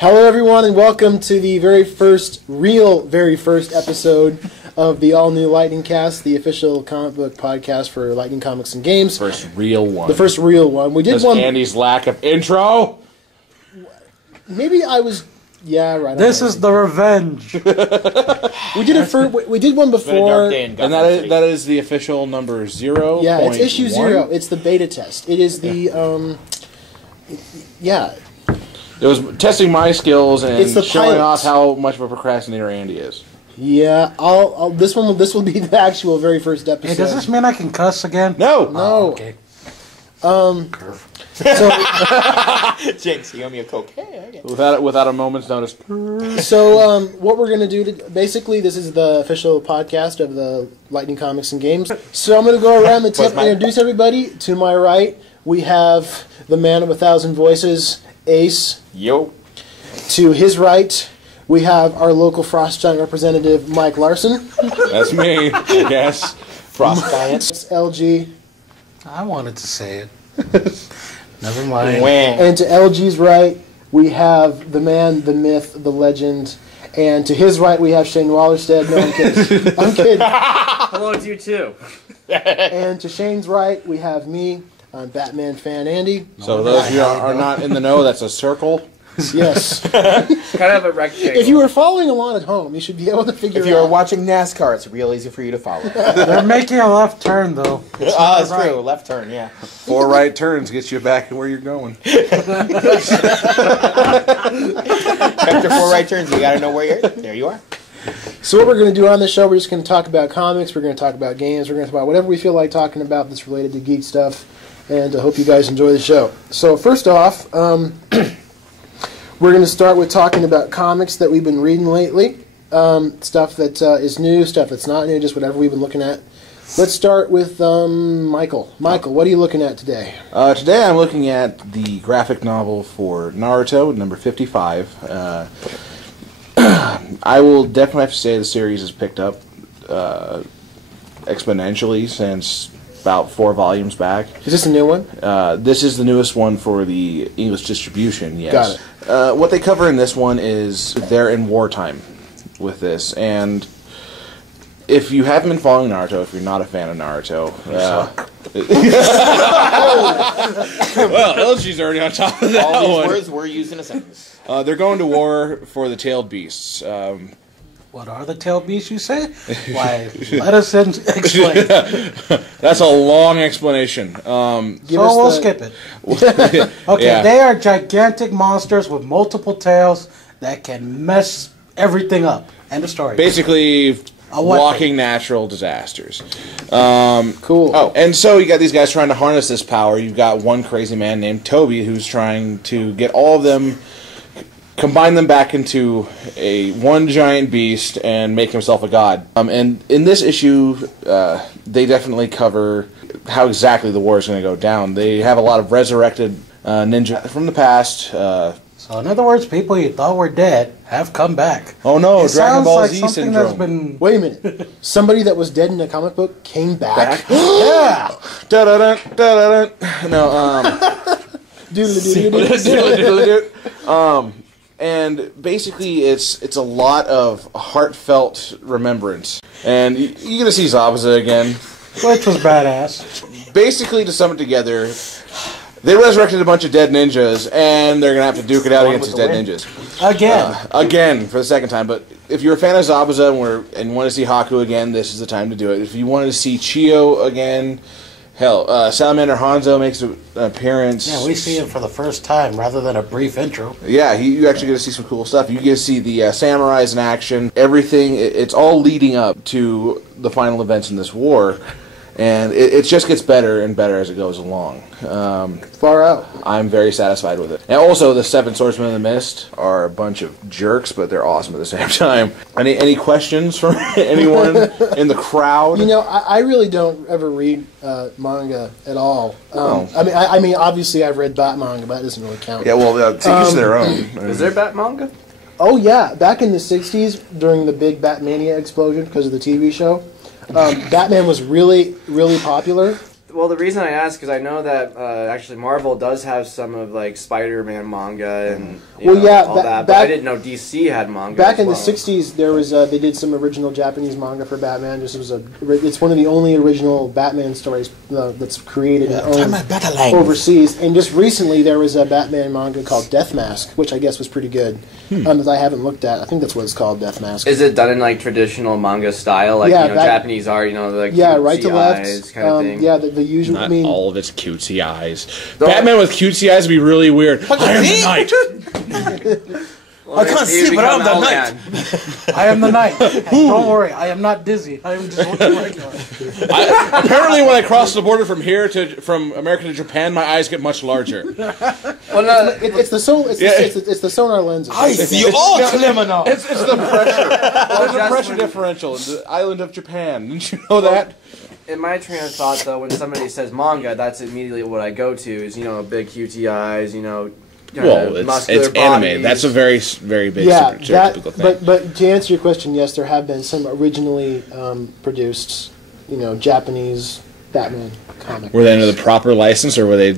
Hello everyone and welcome to the very first episode of the all-new Lightning Cast, the official comic book podcast for Lightning Comics and Games. First real one. The first real one. We did Because one... Andy's lack of intro? Maybe I was... Yeah, right. This is the revenge. We did one before. And that is the official number 0. Yeah, it's issue 0. It's the beta test. It is the... yeah. It was testing my skills and showing pilot. off how much of a procrastinator Andy is. Yeah, this will be the actual very first episode. Hey, does this mean I can cuss again? No! No. Oh, okay. So, Jinx, you owe me a Coke. Hey, Without a moment's notice. so what we're going to do, basically, this is the official podcast of the Lightning Comics and Games. So I'm going to go around the tip and introduce everybody. To my right, we have the man of 1,000 voices, Ace. Yo. To his right, we have our local Frost Giant representative, Mike Larson. That's me, I guess. Frost Giant. It's LG. I wanted to say it. Never mind. And to LG's right, we have the man, the myth, the legend. And to his right, we have Shane Wallerstead. No, I'm kidding. I'm kidding. Hello to you too. And to Shane's right, we have me. I'm Batman fan Andy. So those of you are not in the know, that's a circle. Yes. Kind of a rectangle. If you were following along at home, you should be able to figure If it you're out. watching NASCAR, it's real easy for you to follow. They're making a left turn, though. It's true. Left turn, yeah. 4 right turns gets you back where you're going. After 4 right turns, you gotta know where you're. There you are. So what we're going to do on this show, we're just going to talk about comics, we're going to talk about games, we're going to talk about whatever we feel like talking about that's related to geek stuff, and I hope you guys enjoy the show. So first off, we're going to start with talking about comics that we've been reading lately, stuff that is new, stuff that's not new, just whatever we've been looking at. Let's start with Michael. Michael, what are you looking at today? Today I'm looking at the graphic novel for Naruto, number 55. I will definitely have to say the series has picked up exponentially since about 4 volumes back. Is this a new one? This is the newest one for the English distribution, yes. Got it. What they cover in this one is they're in wartime with this, and if you haven't been following Naruto, if you're not a fan of Naruto... well, LG's already on top of that All these one. words were used in a sentence. They're going to war for the tailed beasts. What are the tail beasts, you say? Why, let us explain. That's a long explanation. So we'll skip it. Okay, Yeah. They are gigantic monsters with multiple tails that can mess everything up. End of story. Basically, A what walking natural disasters. Cool. Oh, and so you got these guys trying to harness this power. You've got one crazy man named Toby who's trying to get all of them, combine them back into one giant beast and make himself a god. And in this issue, they definitely cover how exactly the war is going to go down. They have a lot of resurrected ninja from the past. So in other words, people you thought were dead have come back. Oh no, It Dragon sounds Ball like Z something syndrome. that's been... Wait a minute. Somebody that was dead in a comic book came back? Yeah! Da-da-dun, da-da-dun. No, Doodle-doodle-doodle. and basically it's a lot of heartfelt remembrance. And you're going to see Zabuza again. Which was badass. Basically, to sum it together, they resurrected a bunch of dead ninjas, and they're going to have to duke it out against these dead ninjas. Again. Again, for the second time. But if you're a fan of Zabuza and want to see Haku again, this is the time to do it. If you wanted to see Chio again, Hell, Salamander Hanzo makes an appearance. Yeah, we see him for the first time rather than a brief intro. Yeah, you actually get to see some cool stuff. You get to see the samurais in action. Everything, it's all leading up to the final events in this war. And it just gets better and better as it goes along. Far out. I'm very satisfied with it. And also, the Seven Swordsmen of the Mist are a bunch of jerks, but they're awesome at the same time. Any questions from anyone in the crowd? You know, I really don't ever read manga at all. Oh. I mean, obviously I've read Bat manga, but that doesn't really count. Yeah, well, to each their own. Is there Bat manga? Oh yeah, back in the '60s during the big Batmania explosion because of the TV show, Batman was really, really popular. Well, the reason I ask is I know that actually Marvel does have some of like Spider-Man manga and all that, but I didn't know DC had manga. Back as in well. the '60s, there was they did some original Japanese manga for Batman. It's one of the only original Batman stories that's created and owned overseas. And just recently, there was a Batman manga called Death Mask, which I guess was pretty good. That I haven't looked at. I think that's what it's called, Death Mask. Is it done in like traditional manga style, like Japanese art? Like right to left eyes kind of thing. Yeah, the usual. Not all of its cutesy eyes. Batman with cutesy eyes would be really weird. I am the Knight. Well, I can't see, but I'm the Knight. I am the Knight. Don't worry, I am not dizzy. I am just looking regular. Apparently, when I cross the border from from America to Japan, my eyes get much larger. Well, no, it's the soul. It's the sonar lenses. I see all criminal. It's the pressure. There's a pressure differential in the island of Japan. Didn't you know that? In my train of thought, though, when somebody says manga, that's immediately what I go to is big cutie eyes, Well, it's anime. That's a very, very big stereotypical thing. But to answer your question, yes, there have been some originally produced, Japanese Batman comics. Were they under the proper license, or were they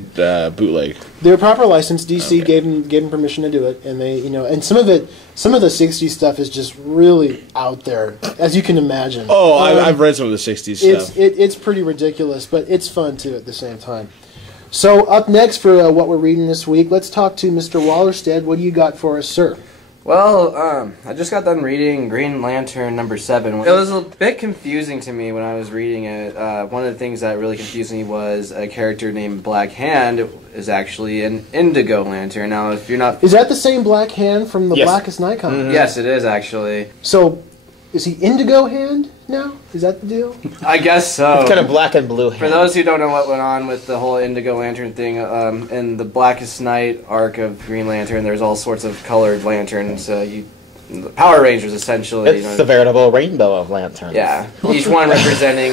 bootleg? They were proper license. DC gave them permission to do it, and they, and some of the '60s stuff is just really out there, as you can imagine. Oh, I've read some of the '60s stuff. It's pretty ridiculous, but it's fun too at the same time. So up next for what we're reading this week, let's talk to Mr. Wallerstead. What do you got for us, sir? Well, I just got done reading Green Lantern #7. It was a bit confusing to me when I was reading it. One of the things that really confused me was a character named Black Hand is actually an Indigo Lantern. Now, if you're not... Is that the same Black Hand from the Blackest Night comic? Mm-hmm. Yes, it is, actually. So, is he Indigo Hand now? Is that the deal? I guess so. It's kind of black and blue. For those who don't know what went on with the whole Indigo Lantern thing, in the Blackest Night arc of Green Lantern, there's all sorts of colored lanterns. The Power Rangers, essentially. It's the veritable rainbow of lanterns. Yeah, each one representing,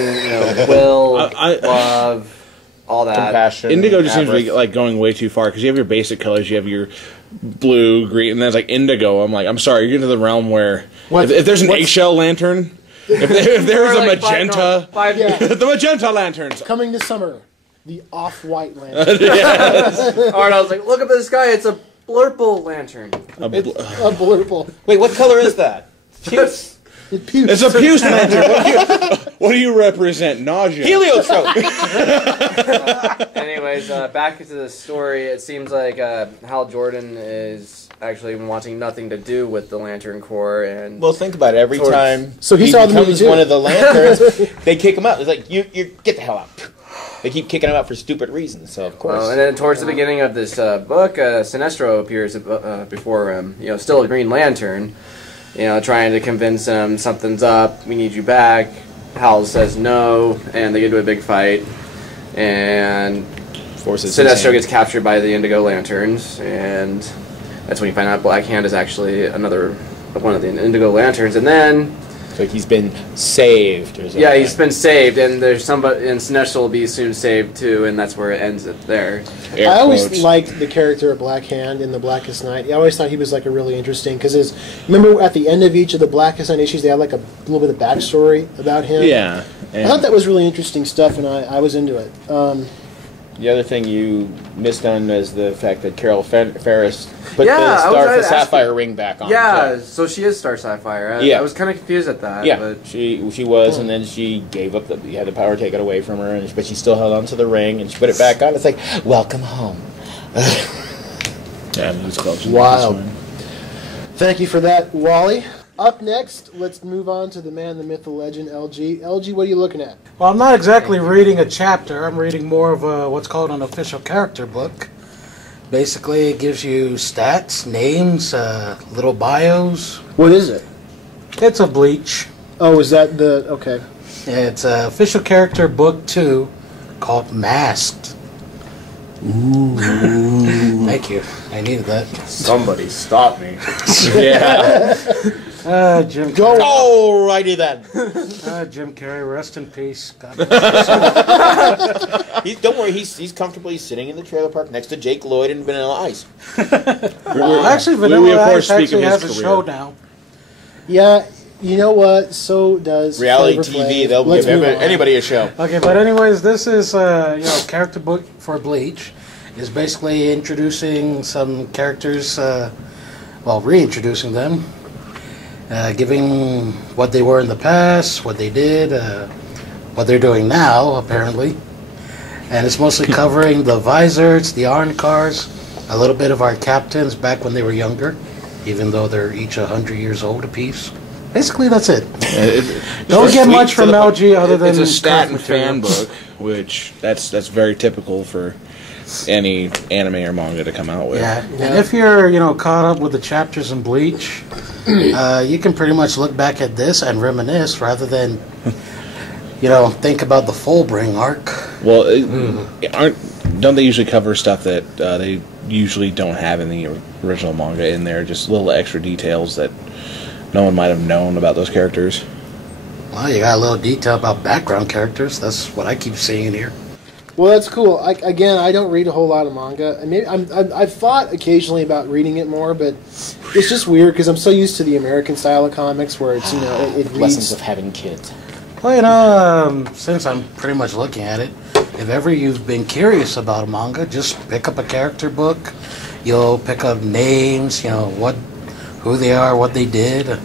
will, love, all that. Compassion. Indigo just seems to be like going way too far because you have your basic colors, you have your blue, green, and then it's like indigo. I'm like, I'm sorry, you're into the realm where if there's an eggshell lantern, if there's a magenta, the magenta lanterns coming this summer, the off-white lantern. Or I was like, look up at the sky, it's a blurple lantern. A blurple. Wait, what color is that? Puce. It's a puce lantern. What do you represent? Nausea. Heliotrope. Anyways, back to the story. It seems like Hal Jordan is actually wanting nothing to do with the Lantern Corps, and Well, think about it. Every time he saw the movie becomes too. one of the lanterns, they kick him out. It's like, you get the hell out. They keep kicking him out for stupid reasons, so of course. and then towards the beginning of this book, Sinestro appears before him, still a Green Lantern, trying to convince him something's up, we need you back. Hal says no, and they get into a big fight, and Sinestro gets captured by the Indigo Lanterns, and that's when you find out Black Hand is actually one of the Indigo Lanterns, and then... So he's been saved or something. Yeah, he's been saved, and there's somebody, and Sinestro will be soon saved too, and that's where it ends it there. I always liked the character of Black Hand in the Blackest Night. I always thought he was like a really interesting because remember at the end of each of the Blackest Night issues they had like a little bit of backstory about him. Yeah, I thought that was really interesting stuff, and I was into it. The other thing you missed on is the fact that Carol Ferris put Yeah, the I was Star gonna the ask Sapphire ring back on. Yeah, so she is Star Sapphire. Yeah. I was kind of confused at that. Yeah, But she was, and then she gave up. He had the power taken away from her, but she still held on to the ring, and she put it back on. It's like, welcome home. Yeah, it's close. Wild. Thank you for that, Wally. Up next, let's move on to the man, the myth, the legend, LG. LG, what are you looking at? Well, I'm not exactly reading a chapter. I'm reading more of what's called an official character book. Basically, it gives you stats, names, little bios. What is it? It's a Bleach. Oh, is that the... Okay. It's an official character book 2 called Masked. Ooh. Thank you. I needed that. Somebody stop me. Yeah. Jim Go. Alrighty then. Jim Carrey, rest in peace. God Don't worry, he's comfortably sitting in the trailer park next to Jake Lloyd and Vanilla Ice. Actually, we Vanilla of course Ice speak of actually his has a career. show now. Yeah, you know what? So does Reality Flavor TV, Flav. they'll Let's give move on. anybody a show. Okay, but anyways, this is character book for Bleach. Is basically introducing some characters, reintroducing them, giving what they were in the past, what they did, what they're doing now, apparently. And it's mostly covering the Visors, the Arncars, a little bit of our captains back when they were younger, even though they're each 100 years old apiece. Basically, that's it. Don't get much from LG other than it's a stat and current fan material. book, which that's very typical for any anime or manga to come out with. Yeah, and if you're caught up with the chapters in Bleach, you can pretty much look back at this and reminisce rather than think about the Fullbring arc. Well, don't they usually cover stuff that they usually don't have in the original manga in there? Just little extra details that no one might have known about those characters. Well, you got a little detail about background characters. That's what I keep seeing in here. Well, that's cool. I don't read a whole lot of manga. I mean, I've thought occasionally about reading it more, but it's just weird because I'm so used to the American style of comics where it's it Lessons reads. of having kids. Well, since I'm pretty much looking at it, if ever you've been curious about a manga, just pick up a character book. You'll pick up names, who they are, what they did,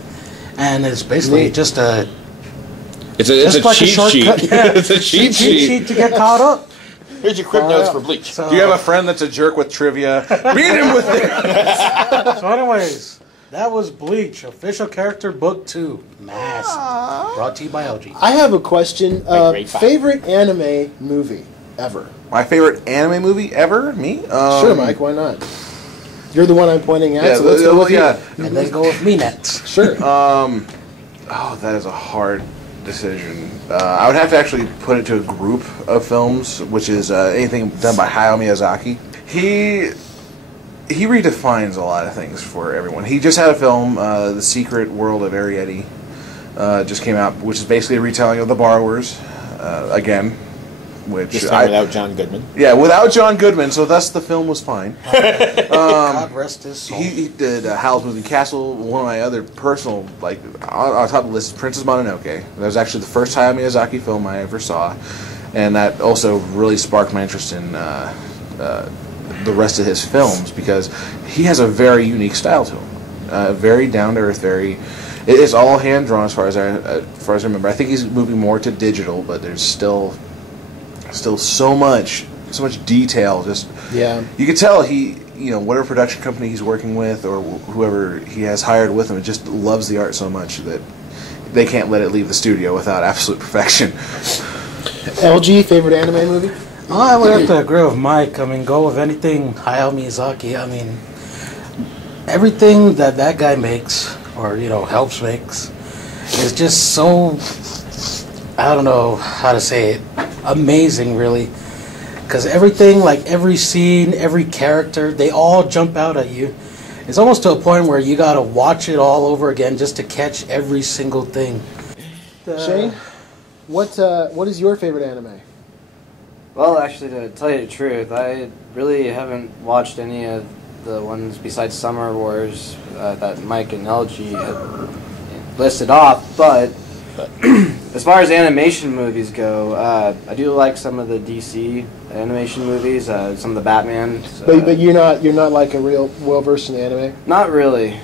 and it's basically just a It's just a like a cheat shortcut. sheet. Yeah. It's a cheat sheet. to get caught up. Here's your crib notes for Bleach. So, Do you have a friend that's a jerk with trivia? Beat him with it. so anyways, that was Bleach, official character book 2, Mask, brought to you by LG. I have a question. grade 5. Favorite anime movie ever? My favorite anime movie ever? Me? Sure, Mike. Why not? You're the one I'm pointing at. Yeah, so let's go with yeah. you. And then go with me next. Sure. Oh, that is a hard decision. I would have to actually put it to a group of films, which is anything done by Hayao Miyazaki. He redefines a lot of things for everyone. He just had a film, The Secret World of Arrietty, just came out, which is basically a retelling of The Borrowers, again. Which This time without John Goodman. Yeah, without John Goodman, so thus the film was fine. God rest his soul. He did Howl's Moving Castle. One of my other personal, on top of the list is Princess Mononoke. That was actually the first Hayao Miyazaki film I ever saw, and that also really sparked my interest in the rest of his films because he has a very unique style to him. Very down to earth, it's all hand drawn as far as I remember. I think he's moving more to digital, but there's still so much detail. Just you could tell he, whatever production company he's working with or whoever he has hired with him, just loves the art so much that they can't let it leave the studio without absolute perfection. LG, favorite anime movie? Well, I would have to agree with Mike. I mean, go with anything Hayao Miyazaki. I mean, everything that guy makes or helps makes is just so, I don't know how to say it, amazing, really. Because everything, like every scene, every character, they all jump out at you. It's almost to a point where you gotta watch it all over again just to catch every single thing. Shane, what is your favorite anime? Well, actually, to tell you the truth, I really haven't watched any of the ones besides Summer Wars that Mike and LG have listed off, but as far as animation movies go, I do like some of the DC animation movies, some of the Batman. But you're not like a real well-versed in anime? Not really,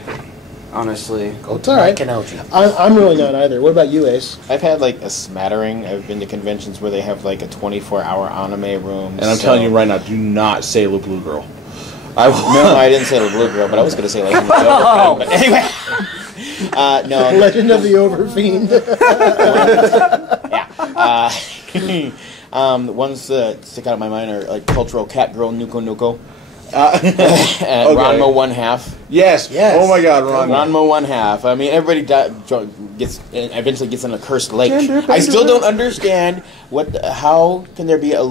honestly. Go It's to all right. Mike and LG. I'm really not either. What about you, Ace? I've had a smattering. I've been to conventions where they have a 24-hour anime room. And I'm telling you right now, do not say La Blue Girl. No, I didn't say the Blue Girl, but I was going to say Legend of the Joker. But anyway, No. Legend of the Overfiend. The ones that stick out of my mind are like Cultural Cat Girl Nuko Nuko. Okay. Ranma 1/2. Yes. Yes. Oh my God, Ron. Ranma 1/2. I mean, everybody eventually gets in a cursed lake. Gender I still bender. don't understand how can there be a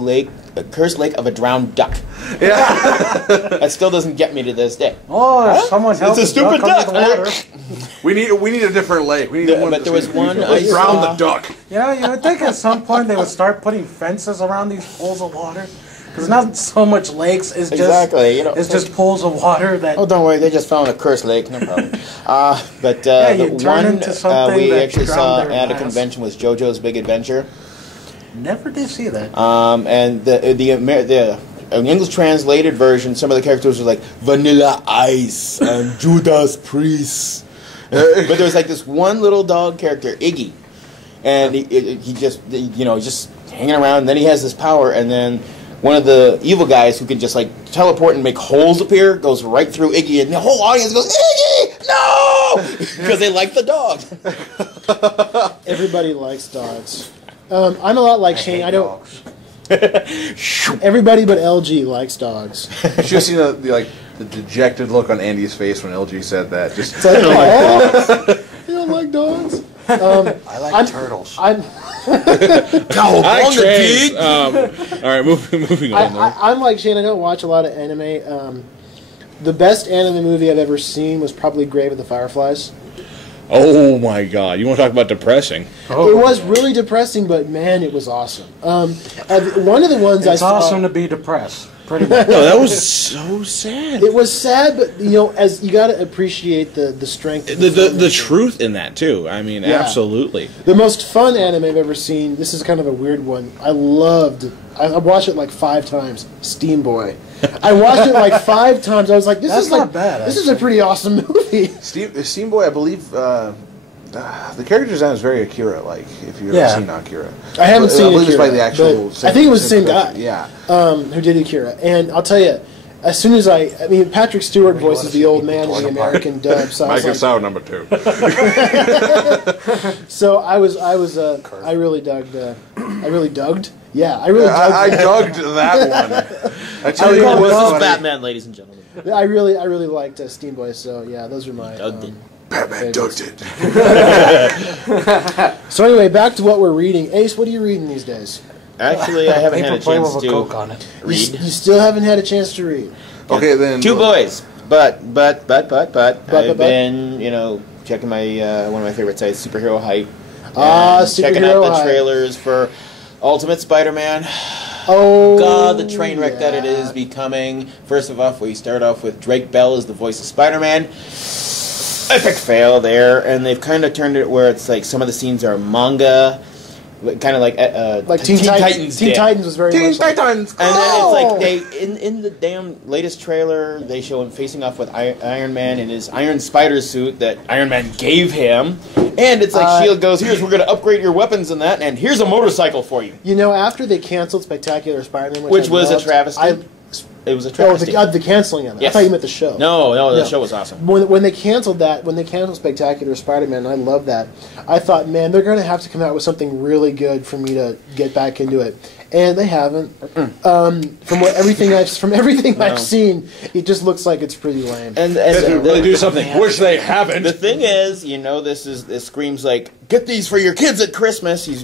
cursed lake of a drowned duck. Yeah. That still doesn't get me to this day. Oh, someone help a the stupid duck under duck. the water. We need a different lake. We need one. But there was one I Let's drown saw. the duck. You know, you would think at some point they would start putting fences around these pools of water. Because not so much lakes, it's just Exactly, you know. it's just pools of water that. Oh, don't worry, they just found a cursed lake, no problem. But Yeah, you the turn one into something we that actually drowned saw their at a glass. convention was JoJo's Big Adventure. Never did see that. And the English translated version, some of the characters were like Vanilla Ice and Judas Priest. But there was like this one little dog character, Iggy, and he just he's just hanging around. And then he has this power, and then one of the evil guys who can just like teleport and make holes appear goes right through Iggy, and the whole audience goes, Iggy, no, because they like the dog. Everybody likes dogs. I'm a lot like Shane. I don't. Dogs. Everybody but LG likes dogs. You should have seen the dejected look on Andy's face when LG said that. Just It's like, oh, you don't like dogs? I like turtles. I'm I like trains. All right, moving on. I'm like Shane. I don't watch a lot of anime. The best anime movie I've ever seen was probably Grave of the Fireflies. Oh my God! You want to talk about depressing? Oh, It was really depressing, but man, it was awesome. One of the ones I It's saw. awesome to be depressed. Pretty much. No, that was so sad. It was sad, but as you got to appreciate the strength. Of The truth in that too. I mean, Yeah. absolutely. The most fun anime I've ever seen. This is kind of a weird one. I watched it like 5 times. Steam Boy. I watched it like 5 times. I was like, "This That's is like not bad, This is a pretty awesome movie." Steam Boy, I believe the character design is very Akira-like. If you've Yeah. ever seen Akira, I haven't seen I believe it's Akira, by the actual. but I think it was the same guy. Yeah. Who did Akira. And I'll tell you, as soon as Patrick Stewart voices the old man in the American dub. So I was like, Sour number 2. so I really dug. Yeah, I really dug. I dugged that one. I tell you call what, it This is buddy, Batman, ladies and gentlemen. I really liked Steam Boy. So yeah, those are my. Dugged it. Batman dugged it. So anyway, back to what we're reading. Ace, what are you reading these days? Actually, I haven't had Paper a plane chance with a Coke to on it. read. You still haven't had a chance to read. Okay, then. 2 boys, but but. I've been checking my one of my favorite sites, Superhero Hype. and checking Superhero out the Hype. trailers for Ultimate Spider-Man. Oh God, the train wreck that it yeah. is becoming. First of all, we start off with Drake Bell as the voice of Spider-Man. Epic fail there, and they've kind of turned it where it's like some of the scenes are manga, kind of like Teen Titans. Teen did. Titans was very Teen much like- Titans. And then Oh! it's like they in the damn latest trailer they show him facing off with Iron Man in his Iron Spider suit that Iron Man gave him, and it's like Shield goes, "Here's we're going to upgrade your weapons and that, and here's a motorcycle for you," After they canceled Spectacular Spider-Man, which I was a loved, travesty. It was a Oh, travesty. the canceling of it. Yes. I thought you meant the show. No, the show was awesome. When they canceled Spectacular Spider-Man, and I love that. I thought, man, they're going to have to come out with something really good for me to get back into it, and they haven't. From everything I've seen, it just looks like it's pretty lame. And really do something, which they haven't. The thing is, this screams like, get these for your kids at Christmas. He's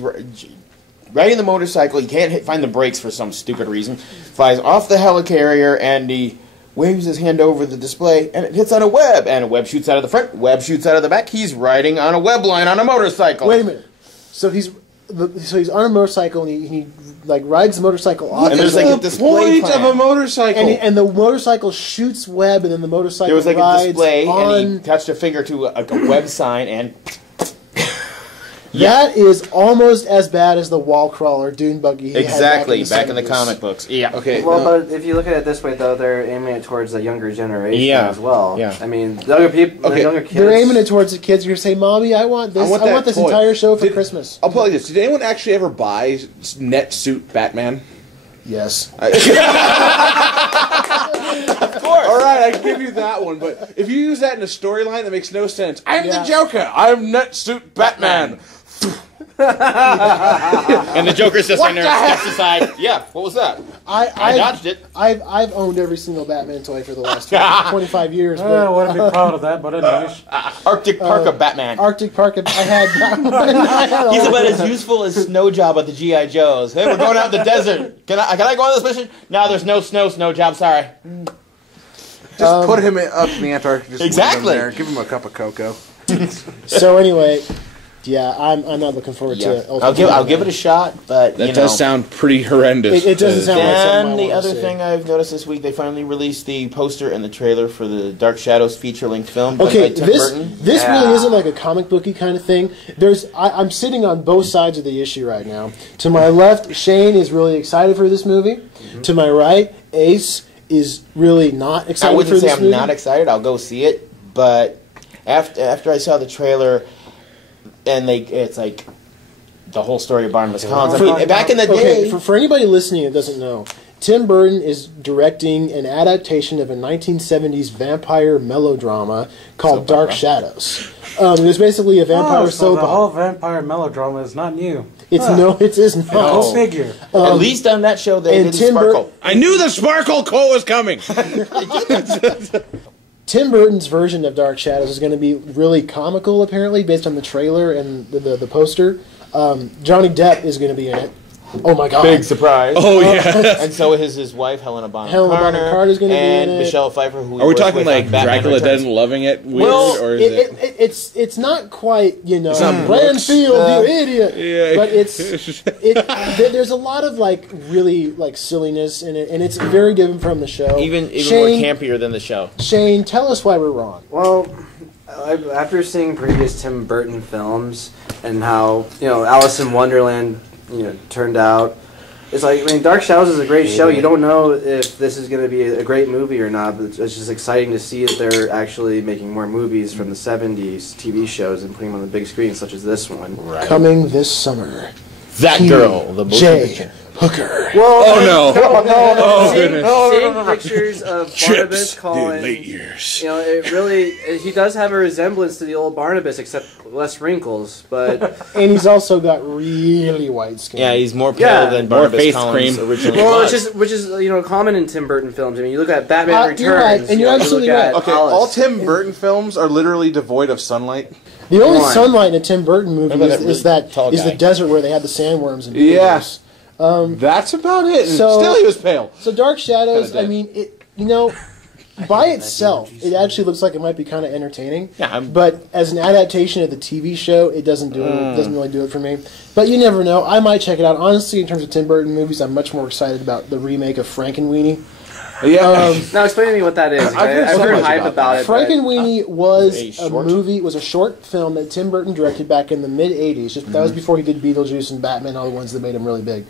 riding the motorcycle. He can't find the brakes for some stupid reason. Flies off the helicarrier, and he waves his hand over the display, and it hits on a web. And a web shoots out of the front, web shoots out of the back. He's riding on a web line on a motorcycle. Wait a minute. So he's on a motorcycle, and he like rides the motorcycle off. And there's like a display point plan. of a motorcycle. And the motorcycle shoots web, and then the motorcycle There was like a rides display, on. and he touched a finger to a web sign, and That is almost as bad as the wall crawler dune buggy. He exactly had back in the 70s. comic books. Yeah. Okay. Well, but if you look at it this way, though, they're aiming it towards the younger generation Yeah. as well. Yeah. I mean, the younger people, Okay. the younger kids. They're aiming it towards the kids. You're going to say, "Mommy, I want this. I want, that this toy." entire show for Did- Christmas." I'll tell you this: did anyone actually ever buy Net Suit Batman? Yes. Of course. All right, I give you that one. But if you use that in a storyline, that makes no sense. I'm the Joker. I'm Netsuit Batman. And the Joker's just in there, steps aside. Yeah, what was that? I dodged it. I've owned every single Batman toy for the last 25 years. I wouldn't be proud of that, but anyways. Arctic Parka Batman. Arctic Park, I had that one. I had He's all about of as useful as Snow Job at the G.I. Joes. Hey, we're going out in the desert. Can I go on this mission? No, there's no Snow Job, sorry. Just put him up in the Antarctic. Just Exactly. leave him there. Give him a cup of cocoa. So anyway, yeah, I'm not looking forward to it. I'll give it a shot, but That does sound pretty horrendous. It doesn't sound like something I And the wanna other see. thing I've noticed this week, they finally released the poster and the trailer for the Dark Shadows feature-length film done Okay, by Tim this Burton. really isn't like a comic booky kind of thing. I'm sitting on both sides of the issue right now. To my left, Shane is really excited for this movie. Mm-hmm. To my right, Ace is really not I excited for wouldn't this say I'm movie. not excited. I'll go see it, but after I saw the trailer, and it's like the whole story of Barnabas Collins. I mean, back in the day, for anybody listening that doesn't know, Tim Burton is directing an adaptation of a 1970s vampire melodrama called Dark Shadows. It was basically a vampire So soap the opera. whole vampire melodrama is not new. It is not. Go figure. at least on that show they and did Tim Sparkle. I knew the Sparkle Coat was coming. Tim Burton's version of Dark Shadows is going to be really comical, apparently, based on the trailer and the poster. Johnny Depp is going to be in it. Oh my god! Big surprise. Oh yeah. And so is his wife, Helena Bonham Helena Carter. Bonham Carter's gonna be and in it. Michelle Pfeiffer, who we Are we worked talking with like on Batman Dracula Returns. Dead and Loving It weird, Well, or is it? it's not quite, you know, not Brooks. Renfield, you idiot. Yeah. But there's a lot of like really like silliness in it, and it's very different from the show. Even more Shane, campier than the show. Shane, tell us why we're wrong. Well, after seeing previous Tim Burton films and how Alice in Wonderland turned out, it's like, I mean, Dark Shadows is a great show. You don't know if this is going to be a great movie or not, but it's just exciting to see that they're actually making more movies from the 70s TV shows and putting them on the big screen, such as this one. Right. Coming this summer, That girl, the motion Jay picture. Hooker. Well, Oh seeing, goodness. seeing pictures of Barnabas Collins, years. it really, he does have a resemblance to the old Barnabas, except less wrinkles, but... And he's also got really white skin. Yeah, he's more pale Yeah. than More Barnabas face Collins cream. originally Well, was. which is common in Tim Burton films. I mean, you look at Batman Returns. You're right, and you're you absolutely look at right. Okay, Alice. all Tim Burton films are literally devoid of sunlight. The only Come on. sunlight in a Tim Burton movie Remember is that really that tall is the guy? desert where they had the sandworms and Yes. beetles. That's about it. And So- still, he was pale. So Dark Shadows, Kinda dead. I mean, by itself, it actually looks like it might be kind of entertaining. Yeah, But as an adaptation of the TV show, it doesn't really do it for me. But you never know. I might check it out. Honestly, in terms of Tim Burton movies, I'm much more excited about the remake of Frankenweenie. Yeah. Now explain to me what that is. I've heard hype about it. but- Frankenweenie was A a short? movie, was a short film that Tim Burton directed back in the mid '80s. That was before he did Beetlejuice and Batman, all the ones that made him really big.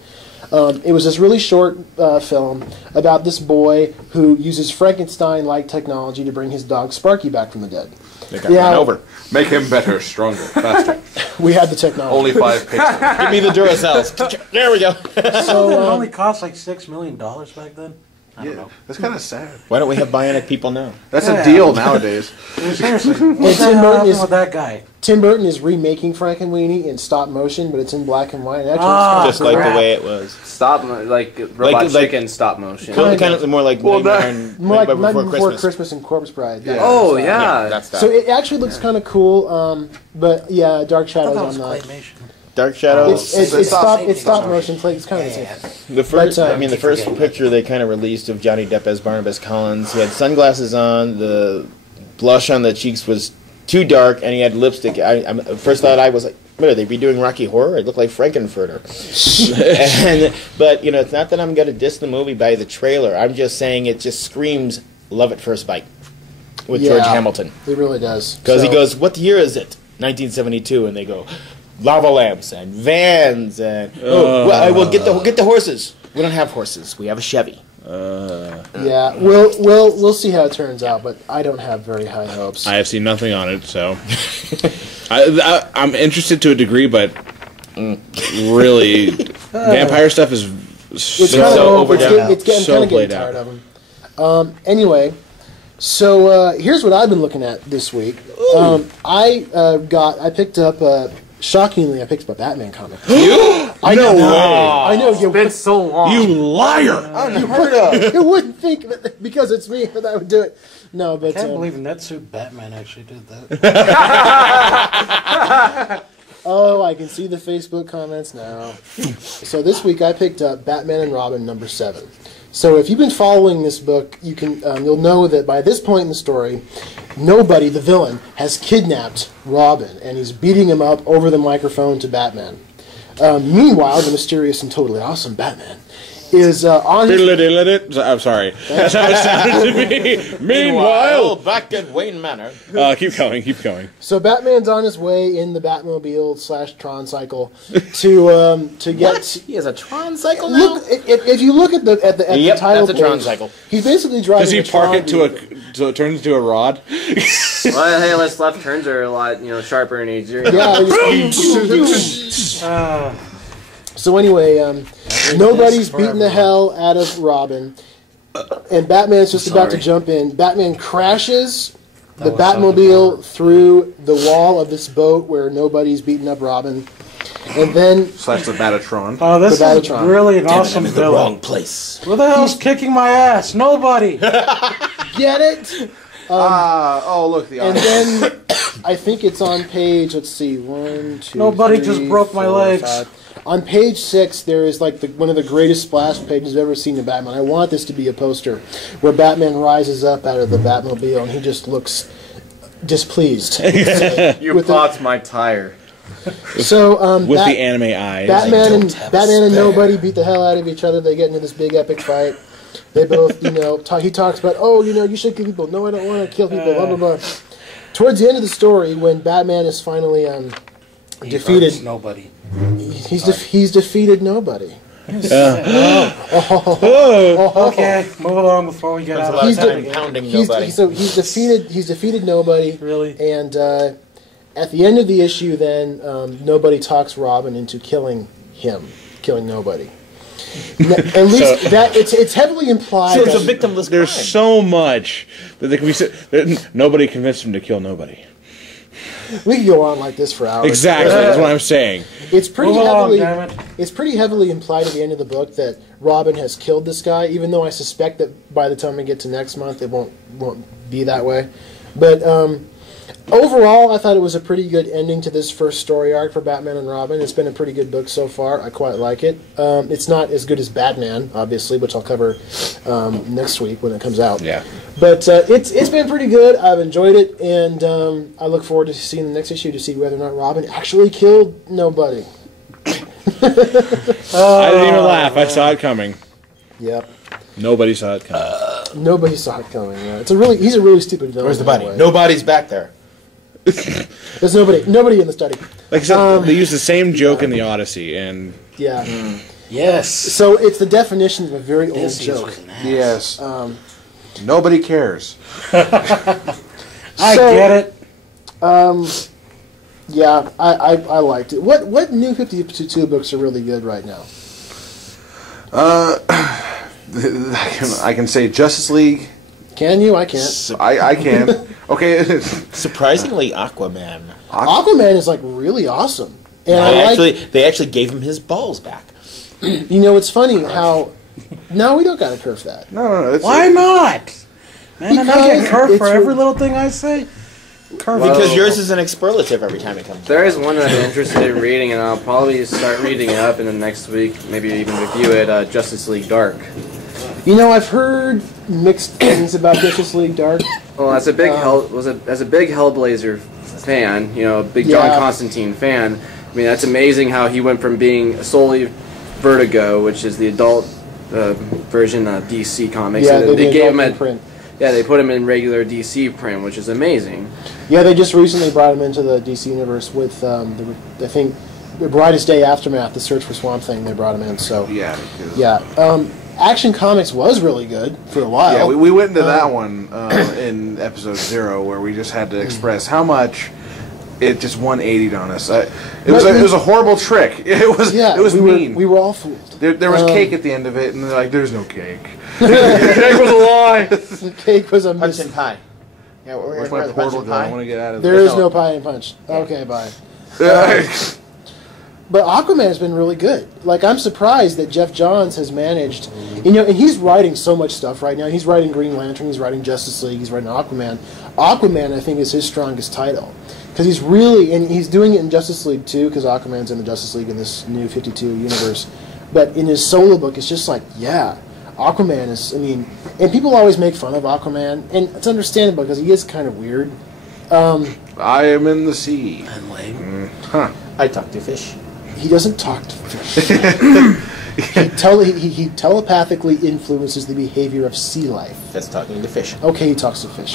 It was this really short film about this boy who uses Frankenstein-like technology to bring his dog Sparky back from the dead. They got Yeah. run over. Make him better, stronger, faster. We had the technology. Only 5 pixels. Give me the Duracells. There we go. So, It only cost like $6 million back then. I don't know. That's kind of sad. Why don't we have bionic people now? That's Yeah. a deal nowadays. Seriously, Tim what's Burton happening is- with that guy? Tim Burton is remaking Frankenweenie in stop motion, but it's in black and white. And actually, Ah, Just like crap. the way it was. like Robot like- Chicken stop motion. Kinda. Kind of more like Well, Nightmare and it's more like Nightmare Nightmare Before Christmas. Christmas and Corpse Bride. Yeah. Oh Yeah, yeah. that's that. So it actually looks kind of cool, but yeah, Dark I Shadows thought that was on that. claymation. Dark Shadows. It's stop Sorry. motion. It's kind of the same. The first, But, I mean, the first picture they kind of released of Johnny Depp as Barnabas Collins, he had sunglasses on. The blush on the cheeks was too dark, and he had lipstick. First thought I was like, "What are they redoing Rocky Horror? It looked like Frankenfurter." But it's not that I'm going to diss the movie by the trailer. I'm just saying it just screams "Love at First Bite" with George Yeah. Hamilton, It really does. because he So- goes, "What year is it?" 1972, and they go, "Lava lamps and vans and we'll get the horses. We don't have horses. We have a Chevy." Yeah, we'll see how it turns out, but I don't have very high hopes. I have seen nothing on it, so I'm interested to a degree, but really, vampire stuff is It's so kind of overdone. It's getting So kind of getting played tired out. of them. Anyway, So here's what I've been looking at this week. I picked up. Shockingly, I picked up a Batman comic. I know. I know. It's been so long. You liar! Unheard of. You wouldn't think that because it's me that I would do it. No, but I can't believe in that suit Batman actually did that. oh, I can see the Facebook comments now. So this week I picked up Batman and Robin #7. So if you've been following this book, you can you'll know that by this point in the story, nobody, the villain, has kidnapped Robin, and he's beating him up over the microphone to Batman. Meanwhile, the mysterious and totally awesome Batman is on his... I'm sorry. That's how it sounded to me. Meanwhile, back at Wayne Manor. keep going. So Batman's on his way in the Batmobile / Tron cycle to get... What? He has a Tron cycle now? Look, if you look at the Yep, title that's a Tron page, cycle. he's basically driving. Does he a park Tron it to vehicle. so it turns into a rod? Well, hey, less left turns are a lot, sharper and easier. Yeah. So anyway, nobody's beating the hell out of Robin, and Batman's just about to jump in. Batman crashes the was Batmobile through the wall of this boat where nobody's beating up Robin, and then / the Batatron. Oh, this The is Batatron. really an Damn it, awesome I'm in the villain. wrong place. Who the hell's kicking my ass? Nobody. get it. Oh, look, the And audience. then I think it's on page. Let's see, 1, 2. Nobody 3, just broke my 4, legs. 5. On page 6, there is like one of the greatest splash pages I've ever seen in Batman. I want this to be a poster where Batman rises up out of the Batmobile and he just looks displeased. You With the- popped my tire. So with the anime eyes. Batman don't and have a Batman and spare. Nobody beat the hell out of each other. They get into this big epic fight. They both, he talks about, you should kill people. No, I don't want to kill people. Blah blah blah. Towards the end of the story, when Batman is finally He defeated, hurts nobody. he's defeated nobody. Okay, move along before we get out There's a of lot of time. time pounding He's, nobody. so he's defeated nobody. Really? And at the end of the issue, then nobody talks Robin into killing nobody. At least that it's heavily implied. So it's a that- victimless There's crime. so much that they can be said. Nobody convinced him to kill nobody. we could go on like this for hours. Exactly, that's what I'm saying. It's pretty Move along, heavily. damn it. It's pretty heavily implied at the end of the book that Robin has killed this guy. Even though I suspect that by the time we get to next month, it won't be that way. But overall, I thought it was a pretty good ending to this first story arc for Batman and Robin. It's been a pretty good book so far. I quite like it. It's not as good as Batman, obviously, which I'll cover next week when it comes out. Yeah. But it's been pretty good. I've enjoyed it, and I look forward to seeing the next issue to see whether or not Robin actually killed nobody. I didn't even laugh. I saw it coming. Yep. Nobody saw it coming. Nobody saw it coming. Yeah. He's a really stupid villain. Where's the in that body? way. Nobody's back there. There's nobody in the study. Like I said, they use the same joke in the Odyssey, and Yeah. Yes. So it's the definition of a very old This joke. was an ass. yes, nobody cares. I So- get it. Yeah, I liked it. What new 52 books are really good right now? I can say Justice League. Can you? I can't. I can. Okay. Surprisingly, Aquaman. Aquaman is like really awesome, and I like. They actually gave him his balls back. It's funny how. No, we don't gotta curve that. No. It's, Why not? Man, I'm not Because getting curved for it's every re- little thing I say. Curved. Because yours is an expletive every time it comes. There is one that I'm interested in reading, and I'll probably start reading it up in the next week, maybe even review it, Justice League Dark. I've heard mixed things about Justice League Dark. Well, as a big Hellblazer fan, a big John Yeah. Constantine fan, I mean, that's amazing how he went from being solely Vertigo, which is the adult version of DC Comics, Yeah, and they gave him print. they put him in regular DC print, which is amazing. Yeah, they just recently brought him into the DC universe with I think the Brightest Day Aftermath, the Search for Swamp Thing. They brought him in. So yeah. because- yeah. Action Comics was really good for a while. Yeah, we went into that one in episode 0 where we just had to express how much it just 180'd on us. It was a horrible trick. It was mean. We were all fooled. There was cake at the end of it, and they're like, "There's no cake. The cake was a lie." The cake was a Punch and pie. Yeah, we're Where's going my to punch portal and gun? I pie. want to get out of There this. is no pie and punch. Okay, bye. Yeah. But Aquaman has been really good. Like, I'm surprised that Jeff Johns has managed, and he's writing so much stuff right now. He's writing Green Lantern, he's writing Justice League, he's writing Aquaman. Aquaman, I think, is his strongest title. Because he's doing it in Justice League too, because Aquaman's in the Justice League in this new 52 universe. But in his solo book, it's just like, yeah, Aquaman is, and people always make fun of Aquaman, and it's understandable because he is kind of weird. I am in the sea. And lame. I talk to fish. He doesn't talk to fish. he telepathically influences the behavior of sea life. That's talking to fish. Okay, he talks to fish.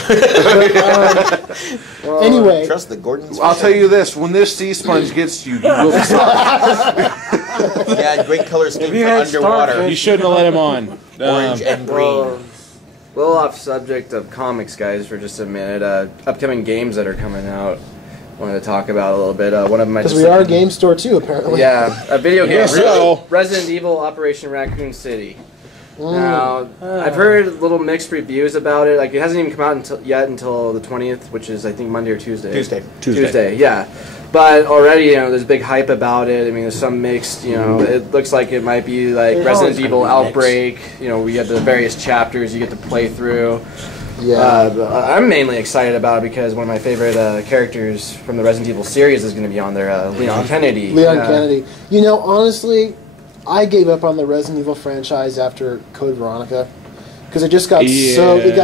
Anyway, Trust the Gordon's. I'll tell you this: when this sea sponge gets you, you will be sorry. Yeah, great color scheme you for had underwater. starfish- You shouldn't have let him on. Orange and green. Well, a little off subject of comics, guys, for just a minute. Upcoming games that are coming out. Wanted to talk about a little bit. One of them I because just we are a game store too, apparently. Yeah, a video game. Yes, so. Resident Evil Operation Raccoon City. Now, I've heard little mixed reviews about it. Like, it hasn't even come out until the 20th, which is, I think, Monday or Tuesday. Tuesday. Yeah. But already, there's big hype about it. I mean, there's some mixed, it looks like it might be like It Resident always Evil gonna be Outbreak. We have the various chapters you get to play through. Yeah. I'm mainly excited about it because one of my favorite characters from the Resident Evil series is going to be on there, Leon Kennedy. Leon Kennedy. honestly, I gave up on the Resident Evil franchise after Code Veronica because it just got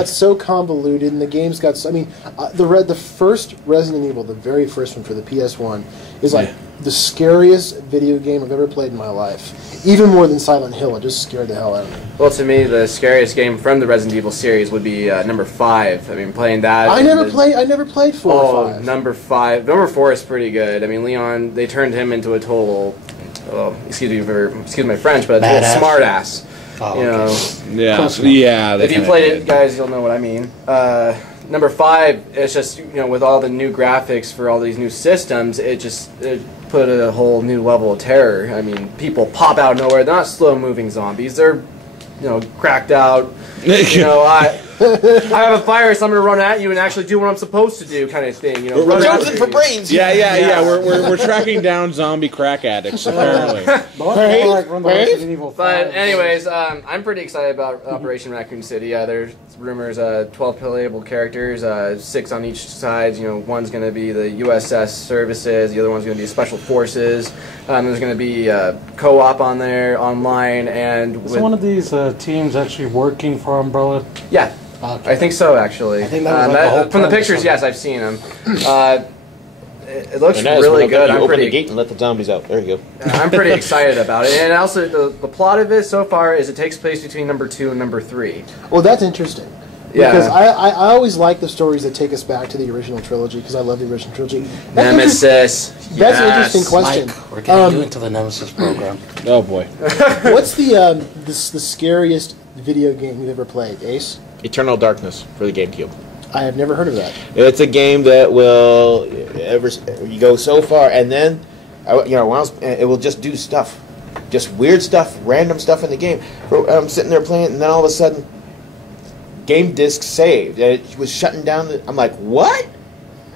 so convoluted, and the games got. The first Resident Evil, the very first one for the PS1, is like the scariest video game I've ever played in my life. Even more than Silent Hill, it just scared the hell out of me. Well, to me, the scariest game from the Resident Evil series would be number 5. I mean, playing that. I never played 4 or 5. Number 5. Number 4 is pretty good. I mean, Leon, they turned him into a total, excuse my French, but a total Badass. smartass. Oh, Yeah. Close Yeah. If you played it, guys, you'll know what I mean. Number 5, it's just, with all the new graphics for all these new systems, it put a whole new level of terror. I mean, people pop out of nowhere. They're not slow-moving zombies. They're, cracked out. I have a fire, so I'm going to run at you and actually do what I'm supposed to do, kind of thing. We're jonesing for brains. Yeah. We're tracking down zombie crack addicts apparently. But anyways, I'm pretty excited about Operation Raccoon City. There's rumors 12 playable characters, 6 on each side. One's going to be the USS Services, the other one's going to be Special Forces. There's going to be co-op on there, online, and Is one of these teams actually working for Umbrella? yeah. Okay. I think so, actually. I think that was like the whole from the premise pictures, of it. yes, I've seen them. It looks And that is really when good. you I'm open the pretty, gate and let the zombies out. There you go. I'm pretty excited about it. And also, the plot of it so far is it takes place between number 2 and number 3. Well, that's interesting. Yeah. Because I always like the stories that take us back to the original trilogy, because I love the original trilogy. Nemesis. That's an interesting question. Mike, we're getting you into the Nemesis program. Oh boy. What's the scariest video game you've ever played, Ace? Eternal Darkness for the GameCube. I have never heard of that. It's a game that will you go so far, and then it will just do stuff, just weird stuff, random stuff in the game. I'm sitting there playing, and then all of a sudden, game disc saved, and it was shutting down. I'm like, what?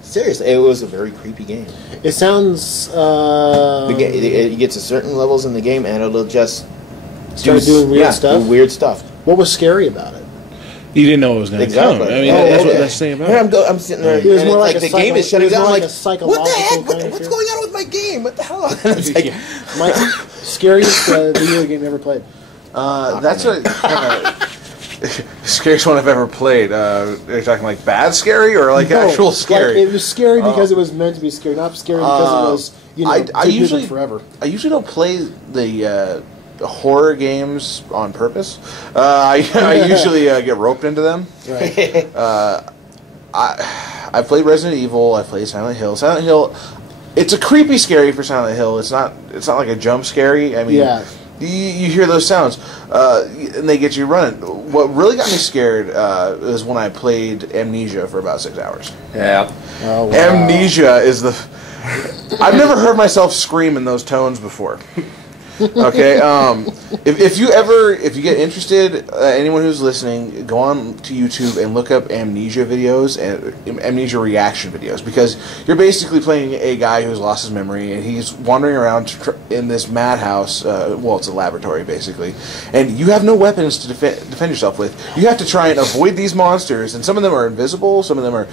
Seriously, it was a very creepy game. It sounds. It gets to certain levels in the game, and it'll just Start doing weird stuff? do weird stuff. What was scary about it? You didn't know it was going to Exactly. come. I mean, Oh, that's what okay. that's saying about And it. I'm sitting there, It was and more it's like like a the game is psycho- shutting it was down. more I'm like like, a psychological what the heck? kind of What's fear. going on with my game? What the hell? It's like, My scariest video game you ever played? That's a kind of scariest one I've ever played. Are you talking like bad scary or like No, actual scary? Like, it was scary because it was meant to be scary, not scary because it was, I took usually forever. I usually don't play the horror games on purpose. I usually get roped into them. Right. I played Resident Evil. I played Silent Hill. Silent Hill, it's a creepy scary for Silent Hill. It's not like a jump scary. I mean, Yeah. you hear those sounds, and they get you running. What really got me scared was when I played Amnesia for about 6 hours. Yeah. Oh, wow. Amnesia is I've never heard myself scream in those tones before. Okay, if you get interested, anyone who's listening, go on to YouTube and look up amnesia videos and amnesia reaction videos, because you're basically playing a guy who's lost his memory and he's wandering around in this madhouse. Well, it's a laboratory basically, and you have no weapons to defend yourself with. You have to try and avoid these monsters, and some of them are invisible, some of them are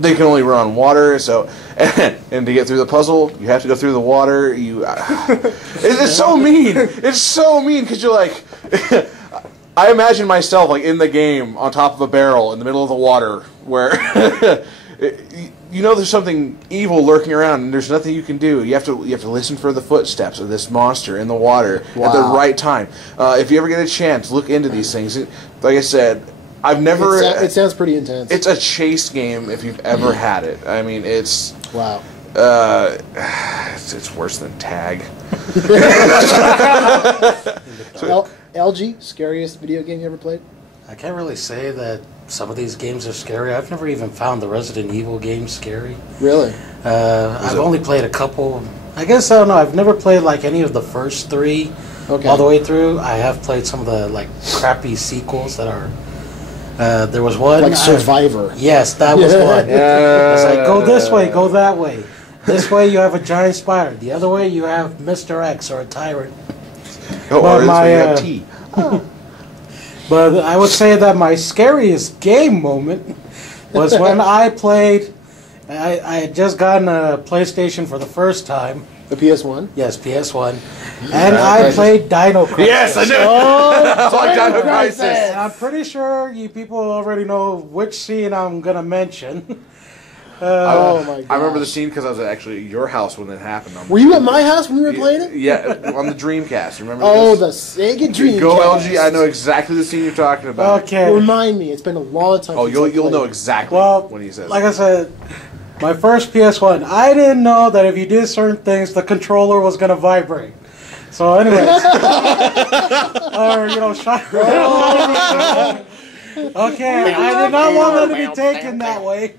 they can only run on water. So, and to get through the puzzle, you have to go through the water. It's so mean. It's so mean because you're like, I imagine myself like in the game on top of a barrel in the middle of the water where you know there's something evil lurking around and there's nothing you can do. You have to listen for the footsteps of this monster in the water at the right time. If you ever get a chance, look into these things. Like I said, I've never. It sounds pretty intense. It's a chase game if you've ever had it. I mean, it's. Wow. It's worse than Tag. LG, scariest video game you ever played? I can't really say that some of these games are scary. I've never even found the Resident Evil games scary. Really? I've only played a couple. I guess, I don't know, I've never played like any of the first three all the way through. I have played some of the like crappy sequels that are... there was one... Like Survivor. Yes, that was one. Yeah. It's like, go this way, go that way. This way you have a giant spider. The other way you have Mr. X or a tyrant. Oh, or this way you have T. But I would say that my scariest game moment was when I played... I had just gotten a PlayStation for the first time. The PS1? Yes, PS1. And I played Dino Crisis. Yes, I do. Oh, like Dino Crisis. And I'm pretty sure you people already know which scene I'm going to mention. Oh my god! I remember the scene because I was actually at your house when it happened. Were you at my house when we were playing it? Yeah, on the Dreamcast. Remember? Oh, this? the Sega Dreamcast. Go LG. I know exactly the scene you're talking about. Okay. Remind me. It's been a long time. Oh, since I you'll played know it. exactly when he says. Like I said, my first PS1, I didn't know that if you did certain things, the controller was going to vibrate. So, anyways, or shot. Okay, I did not want that to be taken that way.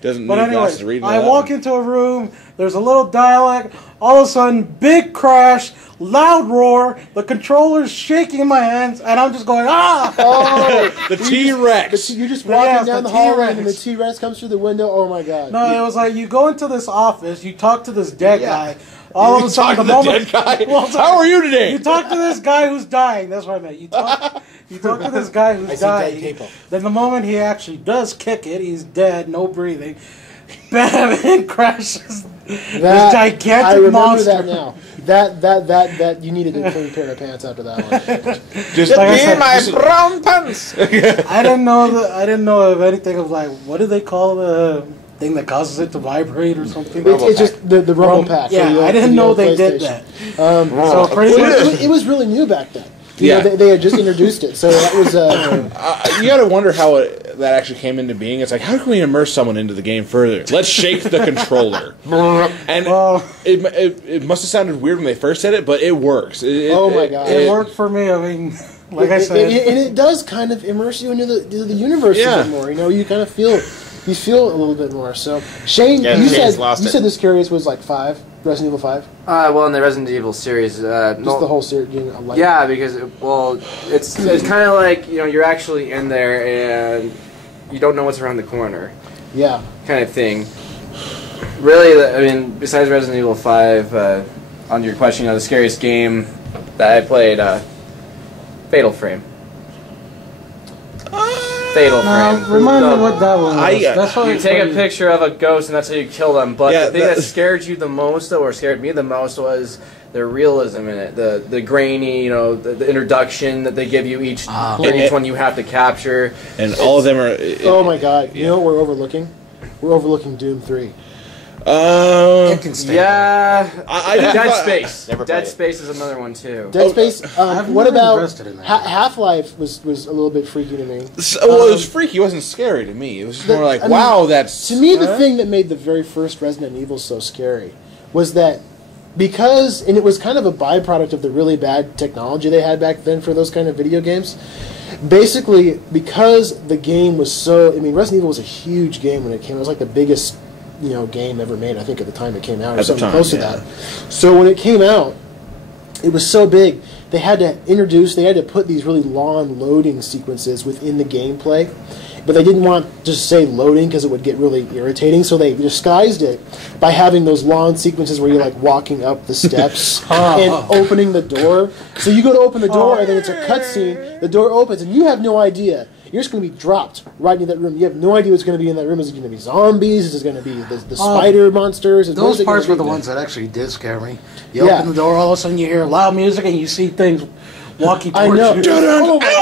Doesn't But need anyway, glasses to read I that. walk into a room, there's a little dialogue, all of a sudden, big crash, loud roar, the controller's shaking in my hands, and I'm just going, ah! Oh, the T-Rex. you're just walking Yes, down the the hallway T-Rex. and the T-Rex comes through the window. Oh my god! No, it was like, you go into this office, you talk to this dead Yeah. guy, all of a sudden, the moment... Guy. Well, How are you today? You talk to this guy who's dying, that's what I meant. You talk to this guy who's dying, then the moment he actually does kick it, he's dead, no breathing, bam, and crashes this gigantic I remember monster. that now. That you needed a clean pair of pants after that one. Just Like I said, my brown pants. I didn't know of anything of like, what do they call the thing that causes it to vibrate or something? It's just the Rumble Pack. for Yeah, the old- I didn't for the know old they did PlayStation. that. So pretty much, It was really new back then. You Yeah. know, they had just introduced it, so that was. You got to wonder how that actually came into being. It's like, how can we immerse someone into the game further? Let's shake the controller. And Well- it must have sounded weird when they first said it, but it works. Oh my God. it worked for me. I mean, like I said, and it does kind of immerse you into the universe Yeah. a bit more. You know, you kind of feel a little bit more. So Shane, Yeah, you Shane's said lost it. the scariest was like 5, Resident Evil 5, Well, in the Resident Evil series, just the whole series. Like, yeah, because it's kind of like you're actually in there and you don't know what's around the corner, yeah. kind of thing. Really, I mean, besides Resident Evil 5, on your question, the scariest game that I played, Fatal Frame. Fatal Frame. remind me what that one was. That's what You take a picture of a ghost and that's how you kill them. But Yeah, the thing that scared you the most, though, or scared me the most, was the realism in it. The grainy, the introduction that they give you each one you have to capture. And all of them are. Oh my God! You know what we're overlooking? We're overlooking Doom 3. It can stay there. Yeah, I Dead Space. Never played Dead it. Space is another one too. Dead Space. I've What never about invested in that. Half-Life? Was a little bit freaky to me. Well, it was freaky. It wasn't scary to me. It was just more like, I mean, wow, that's. To me, the thing that made the very first Resident Evil so scary was that because, and it was kind of a byproduct of the really bad technology they had back then for those kind of video games. Basically, because the game was so, Resident Evil was a huge game when it came. It was like the biggest, game ever made. I think at the time it came out, or At the something time, close to yeah. that. So when it came out, it was so big. They had to put these really long loading sequences within the gameplay, but they didn't want to just say loading because it would get really irritating. So they disguised it by having those long sequences where you're like walking up the steps and opening the door. So you go to open the door and then it's a cutscene. The door opens and you have no idea. You're just going to be dropped right into that room. You have no idea what's going to be in that room. Is it going to be zombies? Is it going to be the spider monsters? Those parts were the ones that actually did scare me. You open the door, all of a sudden you hear loud music and you see things walking I towards know. you. Oh my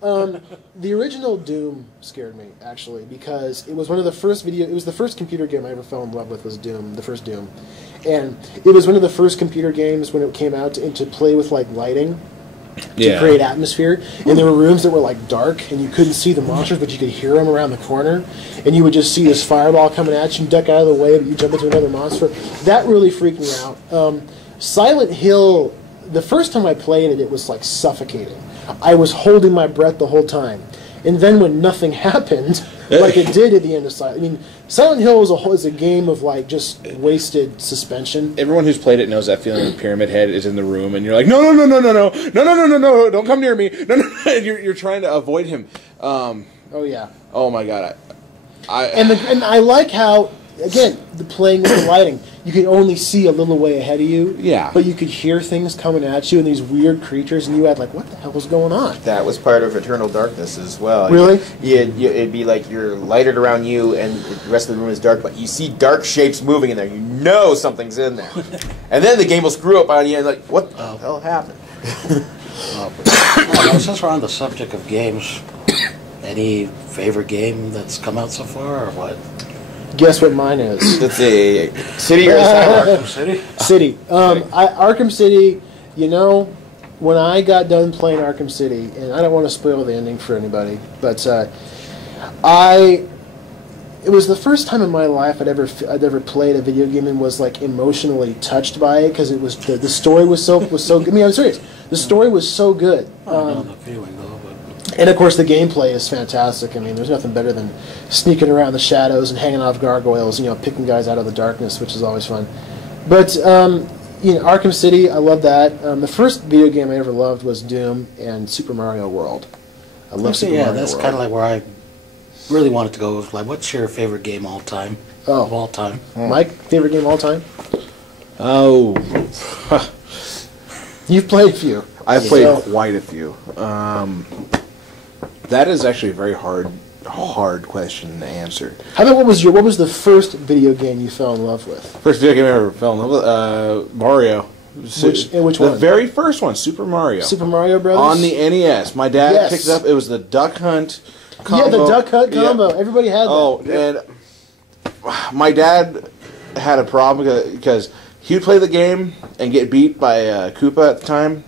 god! The original Doom scared me actually because it was one of the first It was the first computer game I ever fell in love with. Was Doom, the first Doom, and it was one of the first computer games when it came out to play with like lighting. To create atmosphere, and there were rooms that were like dark, and you couldn't see the monsters, but you could hear them around the corner, and you would just see this fireball coming at you, and duck out of the way, but you jump into another monster. That really freaked me out. Silent Hill, the first time I played it, it was like suffocating. I was holding my breath the whole time, and then when nothing happened, like it did at the end of Silent Hill is a game of like just wasted suspension. Everyone who's played it knows that feeling when Pyramid Head is in the room and you're like, no, don't come near me, no, and you're trying to avoid him. Oh yeah. Oh my god, And I like how, again, the playing with the lighting, you can only see a little way ahead of you. Yeah. But you could hear things coming at you and these weird creatures, and you had like, what the hell is going on? That was part of Eternal Darkness as well. Really? It'd be like you're lighted around you and the rest of the room is dark, but you see dark shapes moving in there. You know something's in there. And then the game will screw up on you and like, what the hell happened? Since we're on the subject of games, any favorite game that's come out so far, or what? Guess what mine is? Let's see. City or Asylum? Arkham City? City. Arkham City, when I got done playing Arkham City, and I don't want to spoil the ending for anybody, but it was the first time in my life I'd ever played a video game and was like emotionally touched by it because it was the story was so good. I mean, I'm serious. The story was so good. I know the feeling though, but And of course the gameplay is fantastic. I mean, there's nothing better than sneaking around the shadows and hanging off gargoyles, picking guys out of the darkness, which is always fun. But Arkham City, I love that. The first video game I ever loved was Doom and Super Mario World. I love Super Mario World. That's kind of like where I really wanted to go. Like, what's your favorite game of all time? Mike, favorite game of all time? Oh, You've played a few. I've played quite a few. That is actually a very hard question to answer. How about what was the first video game you fell in love with? First video game I ever fell in love with, Mario. Which one? The very first one, Super Mario. Super Mario Brothers? On the NES. My dad picked it up. It was the Duck Hunt combo. Yeah, the Duck Hunt combo. Yeah. Everybody had that. Oh, and my dad had a problem because he would play the game and get beat by Koopa at the time.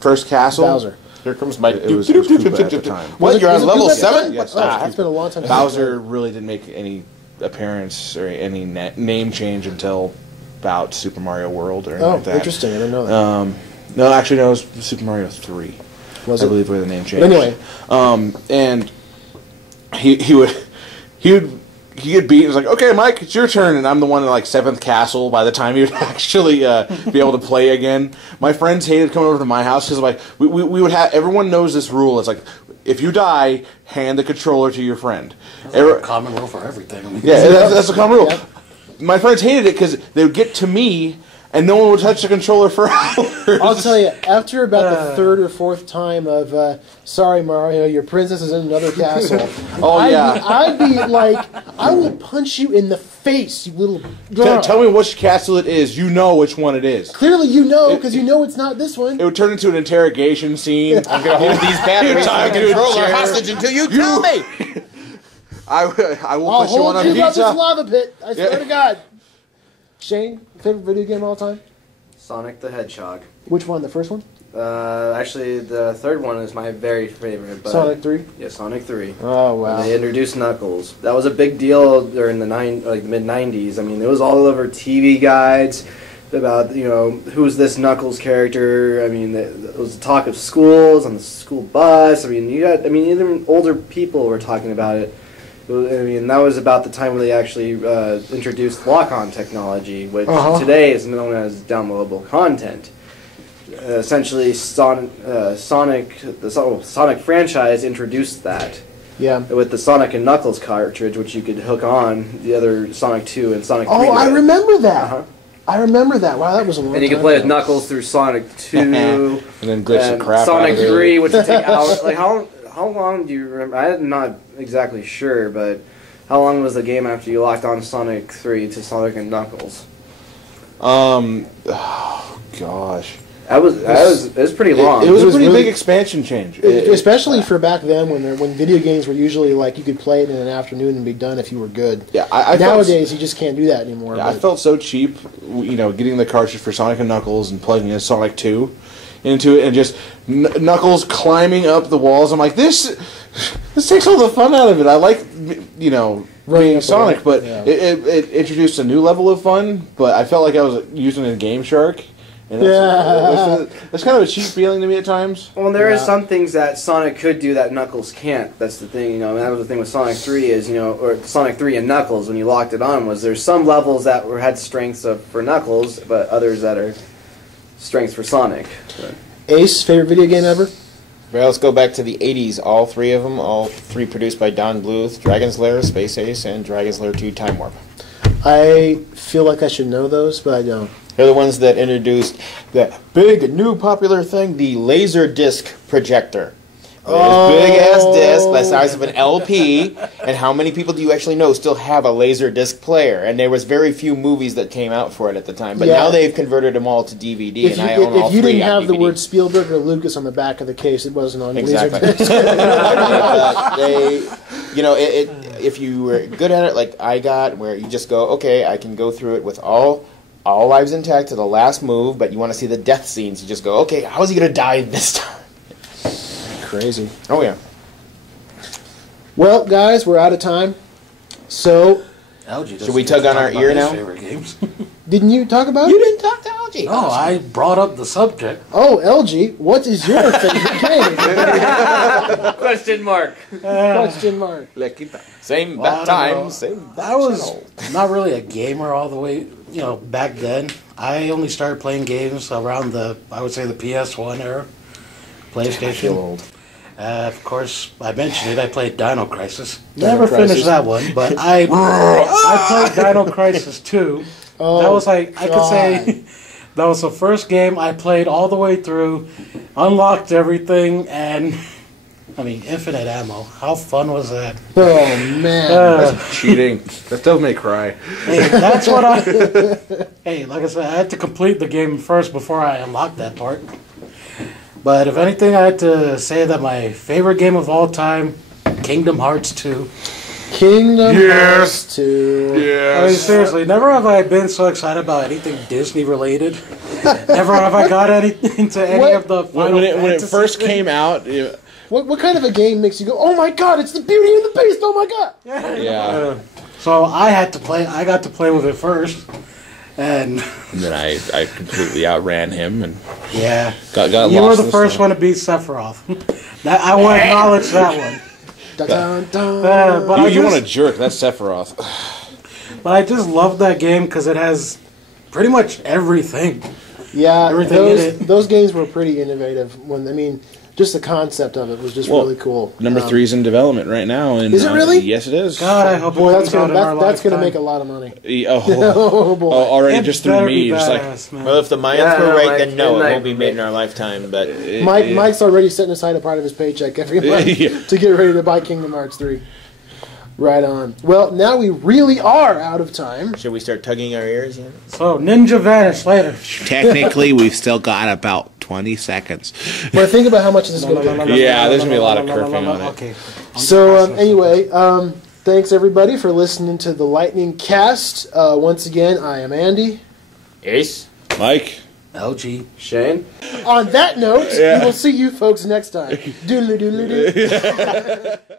First castle. Bowser. Here comes my... It was Koopa at the time. What, you're on level 7? Yes. It's been a long time. Bowser really didn't make any appearance or any name change until about Super Mario World or anything like that. Interesting. I didn't know that. No, actually, no, it was Super Mario 3. Was it? I believe where the name changed. But anyway. And he would get beat. It was like, okay, Mike, it's your turn, and I'm the one in like 7th castle by the time he would actually be able to play again. My friends hated coming over to my house because like we would have everyone knows this rule. It's like if you die, hand the controller to your friend. That's like a common rule for everything. I mean, Yeah, that's a common rule. Yep. My friends hated it because they would get to me and no one would touch the controller for hours. I'll tell you, after about the 3rd or 4th time of, sorry Mario, your princess is in another castle. I'd be like, I will punch you in the face, you little... Tell me which castle it is. You know which one it is. Clearly you know, because you know it's not this one. It would turn into an interrogation scene. I'm going to hold these batteries and the controller hostage until you tell me! I will I'll put you on hold a you above this pizza. lava pit, I swear to God. Shane, favorite video game of all time? Sonic the Hedgehog. Which one, the first one? Actually, the third one is my very favorite. But Sonic 3? Yeah, Sonic 3. Oh, wow. When they introduced Knuckles. That was a big deal during the mid-90s. I mean, it was all over TV guides about, who's this Knuckles character. I mean, it was talk of schools, on the school bus. I mean, even older people were talking about it. I mean, that was about the time when they actually introduced lock-on technology, which today is known as downloadable content. Essentially, the Sonic franchise introduced that. Yeah. With the Sonic and Knuckles cartridge, which you could hook on the other Sonic 2 and Sonic 3. Oh, I remember that. Uh-huh. I remember that. Wow, that was a long time. And you could play with Knuckles through Sonic 2. And then glitch the crap Sonic out of it. 3, which would take hours. Like, how long do you remember? I'm not exactly sure, but how long was the game after you locked on Sonic 3 to Sonic and Knuckles? Oh, gosh. It was pretty long. It was a pretty really big expansion change. Especially for back then when video games were usually like you could play it in an afternoon and be done if you were good. Yeah, nowadays you just can't do that anymore. Yeah, I felt so cheap, getting the cartridge for Sonic and Knuckles and plugging in Sonic 2 into it and just Knuckles climbing up the walls. I'm like, this takes all the fun out of it. I like, being Sonic, but it introduced a new level of fun, but I felt like I was using a Game Shark. And that's kind of a cheap feeling to me at times. Well, there is some things that Sonic could do that Knuckles can't. That's the thing, and that was the thing with Sonic 3 is, or Sonic 3 and Knuckles when you locked it on was there's some levels that had strengths for Knuckles, but others that are strengths for Sonic. So. Ace, favorite video game ever? Well, let's go back to the 80s. All three of them, all three produced by Don Bluth: Dragon's Lair, Space Ace, and Dragon's Lair 2 Time Warp. I feel like I should know those, but I don't. They're the ones that introduced the big, new popular thing, the Laserdisc projector. Big ass disc, the size of an LP, and how many people do you actually know still have a Laserdisc player? And there was very few movies that came out for it at the time, but now they've converted them all to DVD, and I own all three. If you didn't have on the DVD. word Spielberg or Lucas on the back of the case, it wasn't on Exactly. Laserdisc. If you were good at it, like I got, where you just go, okay, I can go through it with all lives intact to the last move, but you want to see the death scenes, you just go, okay, how's he going to die this time? Crazy. Oh, yeah. Well, guys, we're out of time. So, LG Should we tug on our ear now? Favorite games. didn't you talk about You it? didn't talk to LG. No, I brought up the subject. Oh, LG, what is your favorite game? Question mark. Question mark. Same Well, I back don't know. time, same back I was channel. not really a gamer all the way, back then. I only started playing games around I would say the PS1 era, PlayStation. I feel old. Of course, I mentioned it. I played Dino Crisis. Dino Never Crisis. finished that one, but I played Dino Crisis 2. Oh, That was I could God. say that was the first game I played all the way through, unlocked everything, and infinite ammo. How fun was that? Oh, man. Cheating. That does make me cry. Hey, that's what Hey, like I said, I had to complete the game first before I unlocked that part. But if anything, I had to say that my favorite game of all time, Kingdom Hearts 2. Kingdom Hearts 2. I mean, seriously, never have I been so excited about anything Disney related. Never have I got into any What? of the Final When it Fantasy first things. came out, What kind of a game makes you go, oh my god, it's the Beauty and the Beast, oh my god? yeah. So I got to play with it first. And And then I completely outran him and yeah, got you lost were in the first snow. one to beat Sephiroth. I will acknowledge that one. Dun, dun, dun. But You, I you just, want a jerk? That's Sephiroth. But I just love that game because it has pretty much everything. Yeah, Everything in it. those games were pretty innovative. Just the concept of it was just Well, really cool. Number 3's in development right now. And, Is it really? Yes, it is. God, I hope Boy, it that's comes out in our gonna lifetime. make a lot of money. Oh, Oh boy. already It just through better me. be Just like badass, man. Well, if the Mayans Yeah, were right, like, then no, and it like- won't be made in our lifetime. But Mike's already setting aside a part of his paycheck every month Yeah. to get ready to buy Kingdom Hearts 3. Right on. Well, now we really are out of time. should we start tugging our ears yet? So Ninja Vanish later. technically, we've still got about 20 seconds. But think about how much this is going to be. Yeah, there's gonna be a lot of curving on it. Okay. So anyway, thanks everybody for listening to the Lightning Cast. Once again, I am Andy. Ace? Mike. LG. Shane? On that note, we will see you folks next time. Doodly doodly doo.